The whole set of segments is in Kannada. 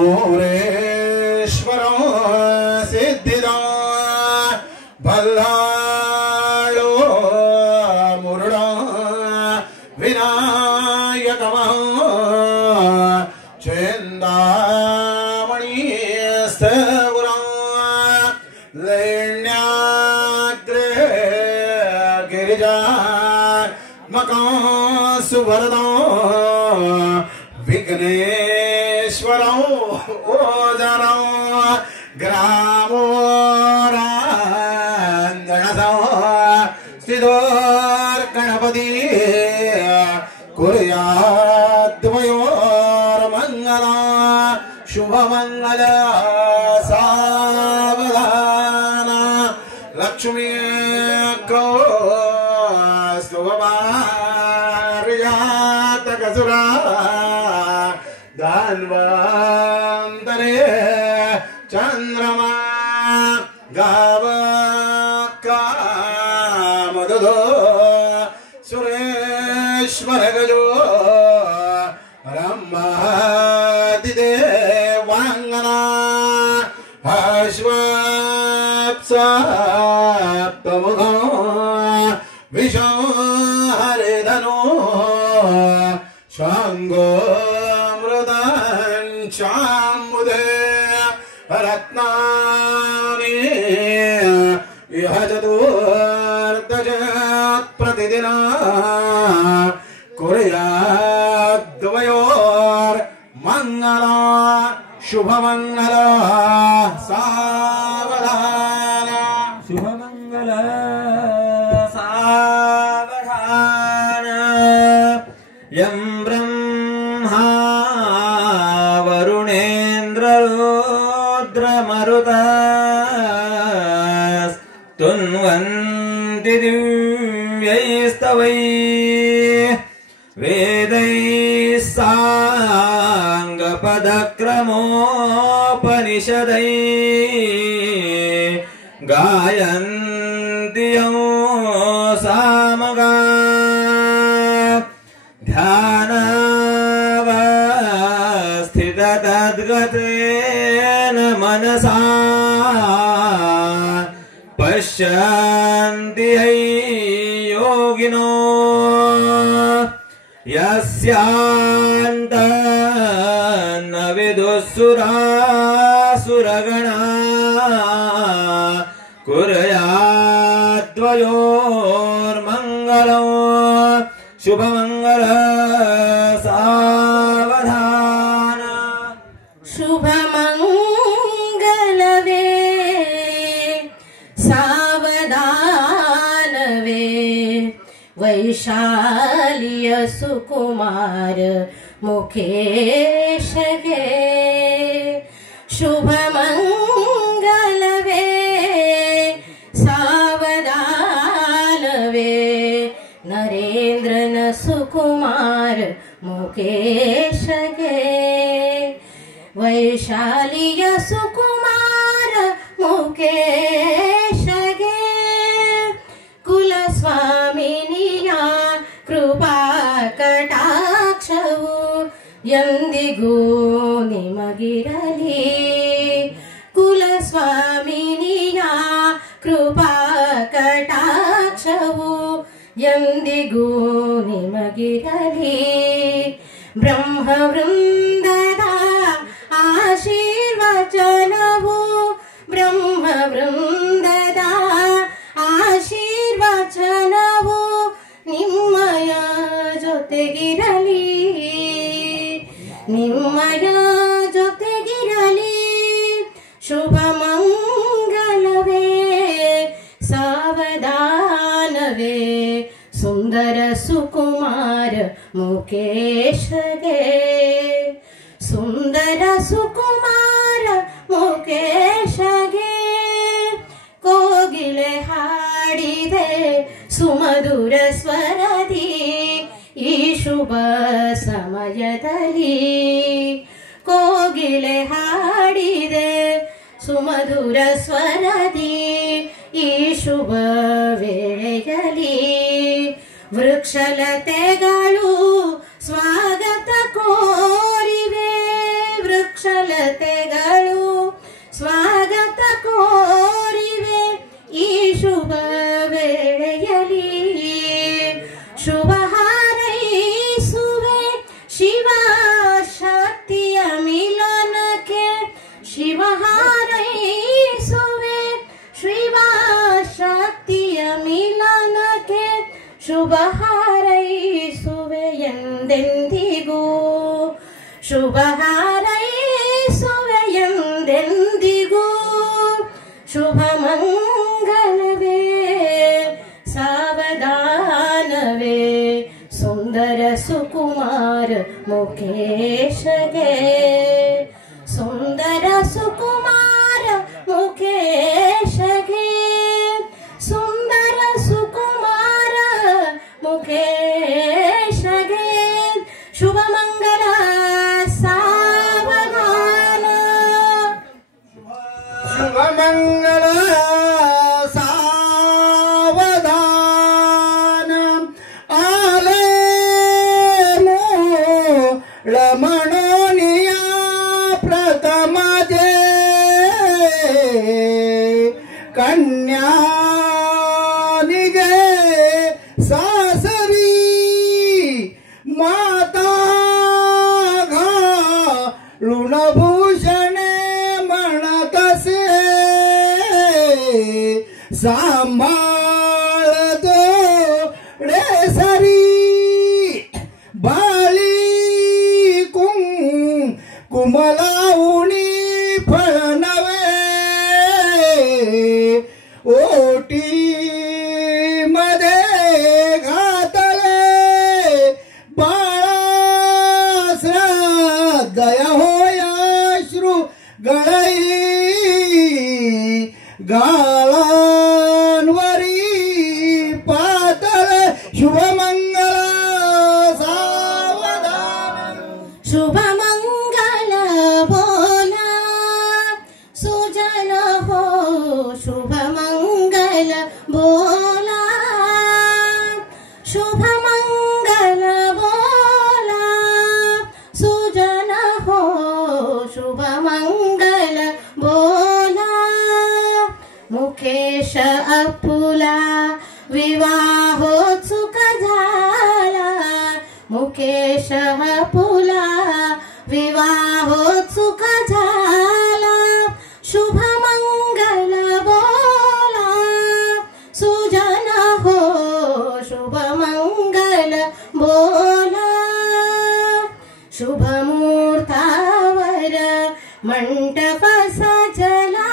ಮೂರೇಶ್ವರ ಸಿದ್ಧಿದ ಬಲ್ಲಾಳು ಮುರುಡ ವಿನಾಯಕ ಚೇಂದಾಮಣಿ ಸ್ಥಗುರ ಲೈಣ್ಯಾಗ್ರೇ ಗಿರಿಜಾ ಮಕಾ ಸುವರ್ಣ ವಿಘ್ನೇಶ್ವರ ಓಜನ ಗ್ರಾಮೋ ರಾಂಗಣಸ ಸ್ಥಿತೋರ್ ಗಣಪತಿ ಕುರ್ಯಾದ್ವಯೋರ್ ಮಂಗಲ ಶುಭ ಮಂಗಲ ಸಾವಧಾನ ಲಕ್ಷ್ಮೀ ಸ್ತುವಾರ್ಯಾತಕಸುರ ದಾನ್ವಂತರೇ ಚಂದ್ರಮಾ ಗಾವಕಾಮದೋ ಸುರೇಶ್ವರ ಗಜೋ ರಮ್ಮಾದಿದೇವಾಂಗನ ಅಶ್ವಪ್ಸಪ್ತಮುಖ ವಿಷಹರಿಧನೋ ಶಾಂಗೋ ಮೃದಂಚಾಂಬುಧೇ ರತ್ನಾನಿ ಇಹ ಚತುರ್ದಶ ಪ್ರತಿದಿನ ಕುರ್ಯಾದ್ವಯೋರ್ ಮಂಗಲ ಶುಭ ಮಂಗಲ ಸಾವಧಾನ ಶುಭ ಮಂಗಲ ಸಾವಧಾನ ಯಂ ಬ್ರಹ್ಮಾ ವರುಣೇಂದ್ರ ರುದ್ರ ಮರುತ ಸ್ತುನ್ವಂತಿ ದಿವ್ಯೈಸ್ತವೈ ವೇದೈಃ ಸಾಂಗಪದಕ್ರಮೋಪನಿಷದೈ ಗಾಯಂತಿ ಯೋ ಸಾಮಗಾ ಧ್ಯಾನಾವಸ್ಥಿತ ತದ್ಗತೇನ ಮನಸಾ ಪಶ್ಯಂತಿ ಹೈ ಯೋಗಿನೋ ಯಸ್ಯಾಂತ ನ ವಿದುಃಸುರಾಸುರಗಣಾ ಕುರ್ಯಾದ್ವಯೋರ್ಮಂಗಲಂ ಶುಭಮಂಗಲ ಸಾವಧಾನ ಶುಭಮಂಗಲವೇ ಸಾವಧಾನವೇ ವೈಶಾಲಿಯ ಸುಕುಮಾರ ಮುಖೇಶಗೆ ಶುಭಮಂಗಲವೇ ಸಾವಧಾನವೇ ನರೇಂದ್ರನ ಸುಕುಮಾರ ಮುಖೇಶಗೆ ವೈಶಾಲಿಯ ಸುಕುಮಾರ ಮುಖೇಶಗೆ ಕುಲಸ್ವಾಮಿನಿಯ ಕೃಪಾ ಕಟಾಕ್ಷವು ಎಂದಿಗೂ ನಿಮಗಿರಲಿ ಕುಲಸ್ವಾಮಿನಿಯ ಕೃಪಾ ಕಟಾಕ್ಷವು ಎಂದಿಗೂ ನಿಮಗಿರಲಿ ಬ್ರಹ್ಮವೃಂದದ ಆಶೀರ್ವಚನವು ಬ್ರಹ್ಮವೃಂದದ ಆಶೀರ್ವಚನವು ನಿಮ್ಮಯ ಜೊತೆಗಿರಲಿ ನಿಮ್ಮಯ ಜೊತೆಗಿರಲಿ ಶುಭಮಂಗಲವೇ ಸಾವಧಾನವೇ ಸುಂದರ ಸುಕುಮಾರ ಮುಖೇಶಗೆ ಸುಂದರ ಸುಕುಮಾರ ಮುಖೇಶಗೆ ಕೋಗಿಲೆ ಹಾಡಿದೆ ಸುಮಧುರ ಸ್ವರದಿ ಈ ಶುಭ ಸಮಯದಲ್ಲಿ ಕೋಗಿಲೆ ಹಾಡಿದೆ ಸುಮಧುರ ಸ್ವರದಿ ಈ ಶುಭ ವೇಳೆಯಲ್ಲಿ ವೃಕ್ಷಲತೆಗಳು ಸ್ವಾಗತ ಕೋರಿವೆ ವೃಕ್ಷಲತೆಗಳು ಸ್ವಾಗತ ಕೋರಿವೆ ಈ ಶುಭ ವೇಳೆಯಲಿ. ಶುಭ ಹಾರೈಸುವೆ ಶಿವ ಶಕ್ತಿಯ ಮಿಲನಕ್ಕೆ, ಶಿವ ಹಾರೈಸುವೆ ಶಿವ ಶಕ್ತಿಯ ಮಿಲನಕ್ಕೆ, ಶುಭ ಹಾರೈಸುವೆ ಎಂದೆಂದಿಗೂ, ಶುಭ ಹಾರೈಸುವೆ ಎಂದೆಂದಿಗೂ. ಶುಭ ಮಂಗಲವೇ ಸಾವಧಾನವೇ ಸುಂದರ ಸುಕುಮಾರ ಮುಖೇಶಗೆ, ಸುಂದರ ಸುಕುಮಾರ ಮುಖೇಶಗೆ, ಸುಂದರ ಸುಕುಮಾರ ಮುಖೇಶಗೆ. ಶುಭ ಮಂಗಲ ಸಾವಧಾನ, ಶುಭ ಮಂಗಲ ಸಾವಧಾನ. ಆಲೆ ಮೂಳಮಣೋನಿಯ ಪ್ರಥಮದೆ ಕನ್ಯಾನಿಗೆ ಸಾಸರಿ ಮಾತಾ ಋಣಭೂಷಣೆ ಮಣಕಸೆ ಸಂಭಾಳದೋ ಳೆ ಸರಿ ಬಾಳಿ ಕುಮಲಾವುಣಿ ಫಳನವೇ ಓಟಿ ಮದೆ घातले बाळा श्रद्धय होयाश्रू गळई गाळांवरी पातळ शुभमंगल सावधान. शुभ मंगल बोला सुजन हो, शुभ मंगल बोला, शुभ मंगल बोला सुजन हो, शुभ मंगल बोला. मुकेश अपुला विवाहोत्सुक झाला, मुकेश अपुला विवाहोत्सुक झाला. शुभ मंगल बोला सुजन हो, शुभ मंगल बोला. शुभ मुहूर्तावर मंडप सजला,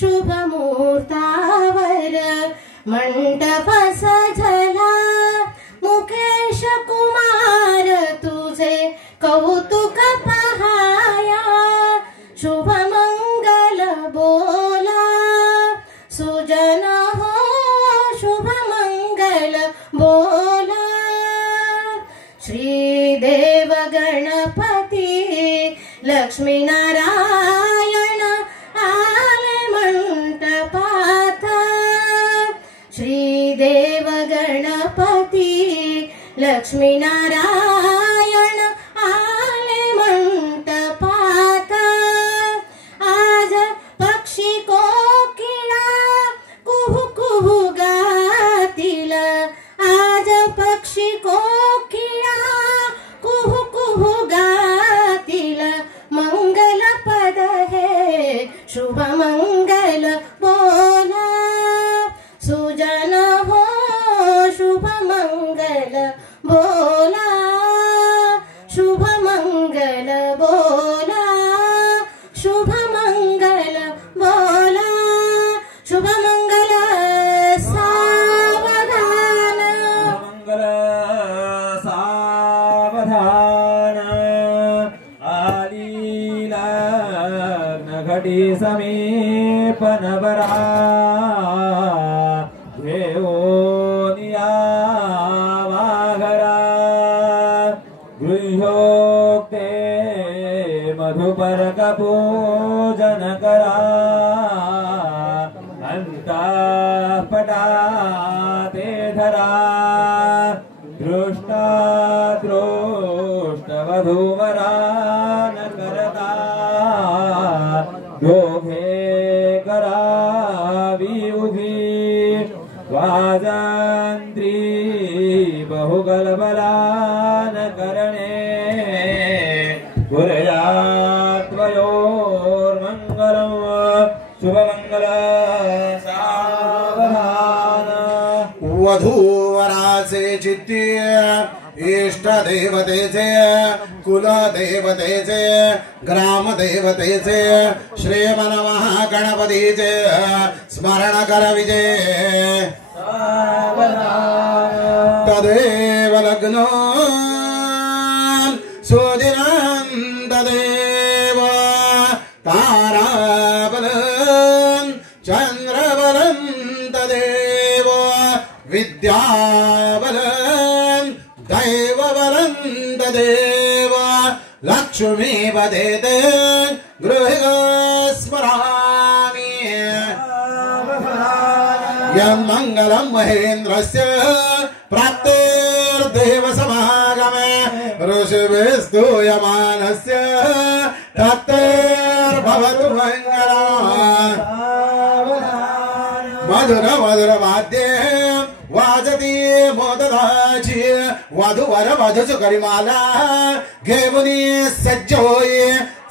शुभ मुहूर्तावर मंडप सजला. मुकेश कुमार तुझे कौतुक पहाया, शुभ मंगल बोला सुजन हो, शुभ मंगल बोला. श्री देव गणपती लक्ष्मी नारायण आले मंटपात, श्री देव गणपती लक्ष्मी नारायण आले मंटपात. आज पक्षी कोकिळा कुहू कुहू गातील, आज पक्षी कोकिळा कुहू कुहू गातील. मंगल पद हे शुभ मंगल बोला सुजन हो, शुभ मंगल बोला, शुभ मंगल बोला, शुभ मंगल बोला. शुभ मंगल सावधान, मंगल सावधान. आलीला घटी समीपन बरा घेऊनिया वाघरा. गृह्योक्ते मधुपर्क पूजन करा. अंतःपटाते धरा. दृष्टा दृष्ट वधूवरा न करता. दोघे करावी उभी वाजंत्री बहुगलबलान करणे गुरुयात्वयोर्मंगलम शुभमंगल सावधान वधूवराचे चित्ती इष्ट देवतेचे कुलदेवतेचे ग्रामदेवतेचे श्रीमन महागणपतीचे स्मरण करविजे तदेव लग्न सुदिनं तदेव ताराबलं चंद्रबलं तदेव विद्याबलं दैवबलं तदेव लक्ष्मी वदेते गृहस्मरामि यन्मङ्गलं महेन्द्रस्य प्राप्तिर्देव समागमे ऋषिभिस्तूयमानस्य तत्तेर्भवतु मङ्गलम् मधुर मधुर वाद्ये वाजती मोददाची वधूवर वधूची करिमाला घेऊनी सज्ज होई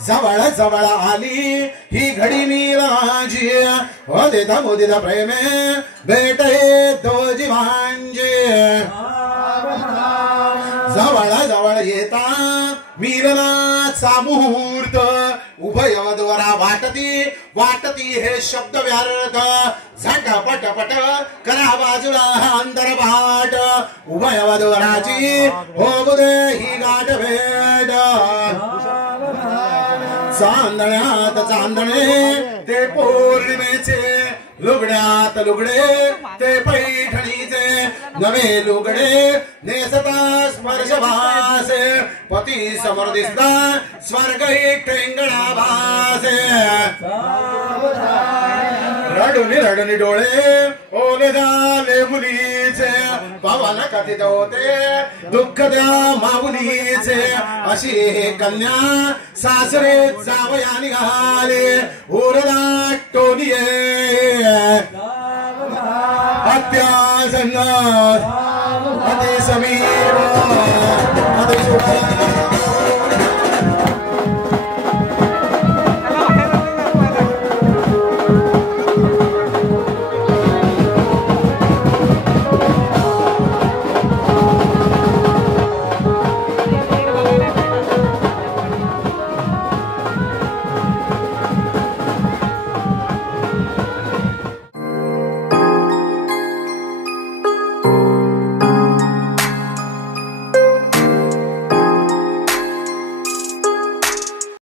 जवळ जवळ आली ही घडी मीराजी ओदित मुदित प्रेमे भेटे दो जीवांचे जवळ जवळ येता मिलनाचा मुहूर्त उभय वधूवरा वाटती वाटती हे शब्द व्यर्थ झटपट पट करा बाजूला अंतरपाट उभय वधूवराची होऊ दे ही गाठ भेट चांदण्यात चांदणे ते पौर्णिमेचे लुगड्यात लुगडे ते पैठणीचे नवे लुगडे नेसता स्पर्श भासे पती समोर दिसता स्वर्ग ठेंगणा भासे रडुनी रडुनी डोळे ओले झाले मुलीचे पवन कथित होते दुःख त्या माऊलीचे अशी हे कन्या सासरे जावया निघाले उरला टोलिये अत्यासन्न अति समीप अति